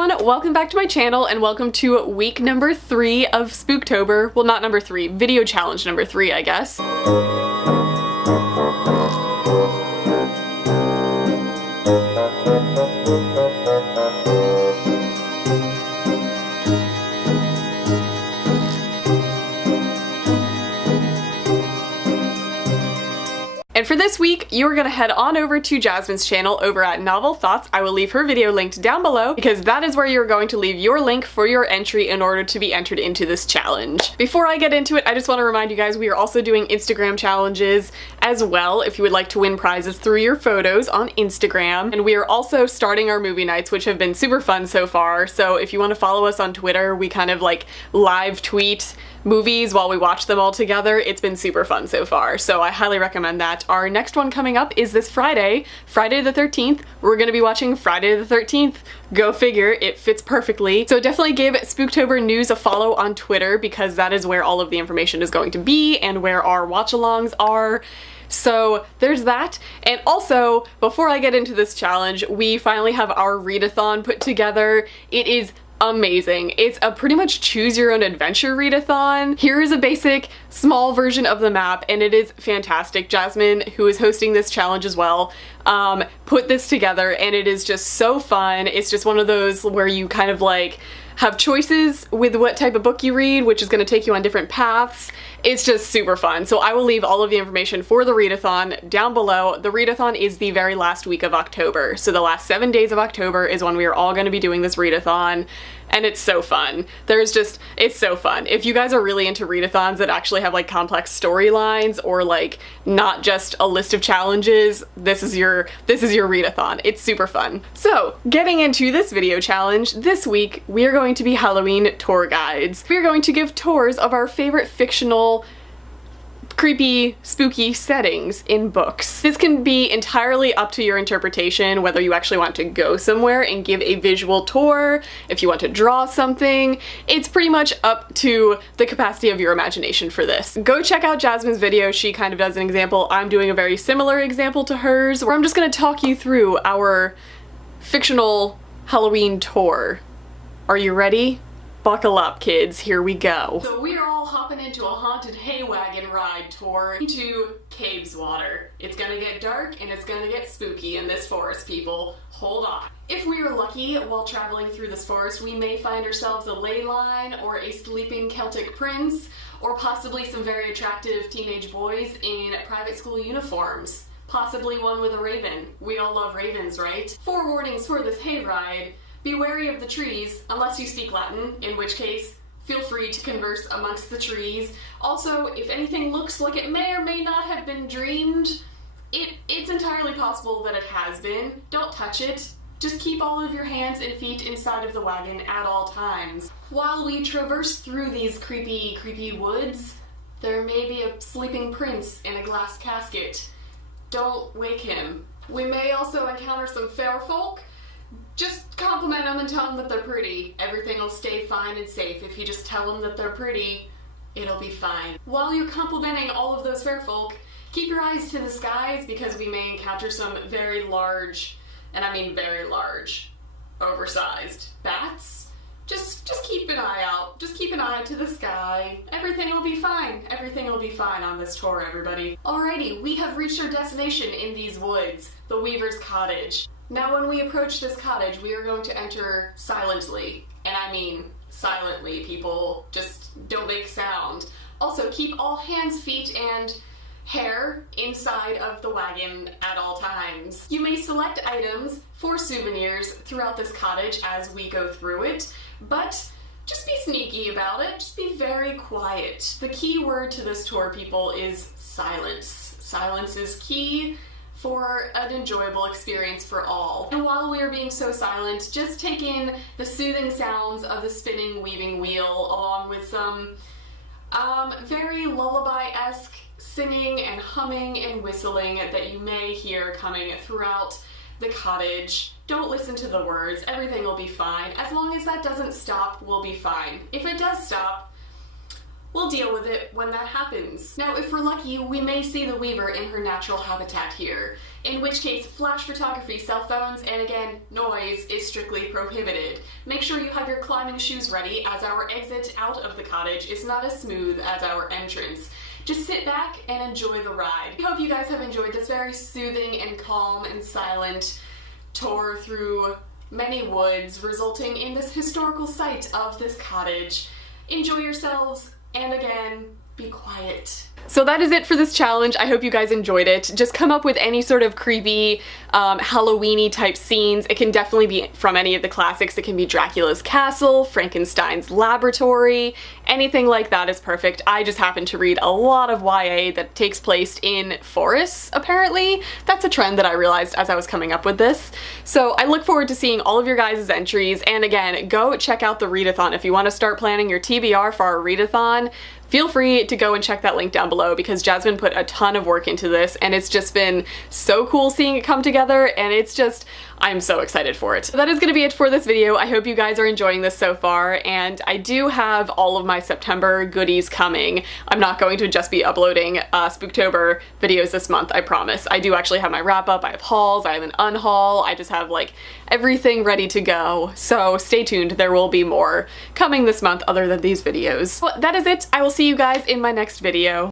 everyone, welcome back to my channel and welcome to week number 3 of Spooktober. Well, not number 3, video challenge number 3, I guess. And for this week, you're gonna head on over to Jasmine's channel over at Novel Thoughts. I will leave her video linked down below because that is where you're going to leave your link for your entry in order to be entered into this challenge. Before I get into it, I just want to remind you guys we are also doing Instagram challenges as well if you would like to win prizes through your photos on Instagram. And we are also starting our movie nights, which have been super fun so far. So if you want to follow us on Twitter, we kind of like live tweet movies while we watch them all together. It's been super fun so far, so I highly recommend that. Our next one coming up is this Friday, Friday the 13th. We're gonna be watching Friday the 13th. Go figure, it fits perfectly. So definitely give Spooktober News a follow on Twitter because that is where all of the information is going to be and where our watch-alongs are. So there's that. And also, before I get into this challenge, we finally have our Readathon put together. It is amazing. It's a pretty much choose your own adventure readathon. Here is a basic small version of the map and it is fantastic. Jasmine, who is hosting this challenge as well, put this together and it is just so fun. It's just one of those where you kind of like have choices with what type of book you read, which is going to take you on different paths. It's just super fun. So I will leave all of the information for the Readathon down below. The Readathon is the very last week of October. So the last 7 days of October is when we are all going to be doing this Readathon. And it's so fun. It's so fun. If you guys are really into readathons that actually have like complex storylines or like not just a list of challenges, this is your readathon. It's super fun. So getting into this video challenge, this week we are going to be Halloween tour guides. We are going to give tours of our favorite fictional creepy, spooky settings in books. This can be entirely up to your interpretation, whether you actually want to go somewhere and give a visual tour, if you want to draw something. It's pretty much up to the capacity of your imagination for this. Go check out Jasmine's video. She kind of does an example. I'm doing a very similar example to hers, where I'm just gonna talk you through our fictional Halloween tour. Are you ready? Buckle up, kids, here we go. So we are all hopping into a haunted hay wagon ride tour into Cabeswater. It's gonna get dark and it's gonna get spooky in this forest, people. Hold on. If we are lucky while traveling through this forest, we may find ourselves a ley line or a sleeping Celtic prince, or possibly some very attractive teenage boys in private school uniforms. Possibly one with a raven. We all love ravens, right? Forewarnings for this hayride. Be wary of the trees, unless you speak Latin, in which case, feel free to converse amongst the trees. Also, if anything looks like it may or may not have been dreamed, it's entirely possible that it has been. Don't touch it. Just keep all of your hands and feet inside of the wagon at all times. While we traverse through these creepy woods, there may be a sleeping prince in a glass casket. Don't wake him. We may also encounter some fair folk. Just compliment them and tell them that they're pretty. Everything will stay fine and safe. If you just tell them that they're pretty, it'll be fine. While you're complimenting all of those fair folk, keep your eyes to the skies because we may encounter some very large, and I mean very large, oversized bats. Just keep an eye out. Just keep an eye to the sky. Everything will be fine. Everything will be fine on this tour, everybody. Alrighty, we have reached our destination in these woods, the Weaver's Cottage. Now when we approach this cottage, we are going to enter silently. And I mean silently, people. Just don't make sound. Also, keep all hands, feet, and hair inside of the wagon at all times. You may select items for souvenirs throughout this cottage as we go through it, but just be sneaky about it. Just be very quiet. The key word to this tour, people, is silence. Silence is key for an enjoyable experience for all. And while we are being so silent, just take in the soothing sounds of the spinning, weaving wheel, along with some very lullaby-esque singing and humming and whistling that you may hear coming throughout the cottage. Don't listen to the words. Everything will be fine. As long as that doesn't stop, we'll be fine. If it does stop, we'll deal with it when that happens. Now, if we're lucky, we may see the Weaver in her natural habitat here, in which case flash photography, cell phones, and again, noise is strictly prohibited. Make sure you have your climbing shoes ready, as our exit out of the cottage is not as smooth as our entrance. Just sit back and enjoy the ride. I hope you guys have enjoyed this very soothing and calm and silent tour through many woods, resulting in this historical site of this cottage. Enjoy yourselves, and again, be quiet. So that is it for this challenge. I hope you guys enjoyed it. Just come up with any sort of creepy, Halloween-y type scenes. It can definitely be from any of the classics. It can be Dracula's castle, Frankenstein's laboratory, anything like that is perfect. I just happen to read a lot of YA that takes place in forests, apparently. That's a trend that I realized as I was coming up with this. So I look forward to seeing all of your guys' entries, and again, go check out the Readathon. If you want to start planning your TBR for our Readathon, feel free to go and check that link down below, because Jasmine put a ton of work into this and it's just been so cool seeing it come together, and it's just, I'm so excited for it. So that is going to be it for this video. I hope you guys are enjoying this so far, and I do have all of my September goodies coming. I'm not going to just be uploading Spooktober videos this month, I promise. I do actually have my wrap up, I have hauls, I have an unhaul, I just have like everything ready to go. So stay tuned, there will be more coming this month other than these videos. Well, that is it. I will see you guys in my next video.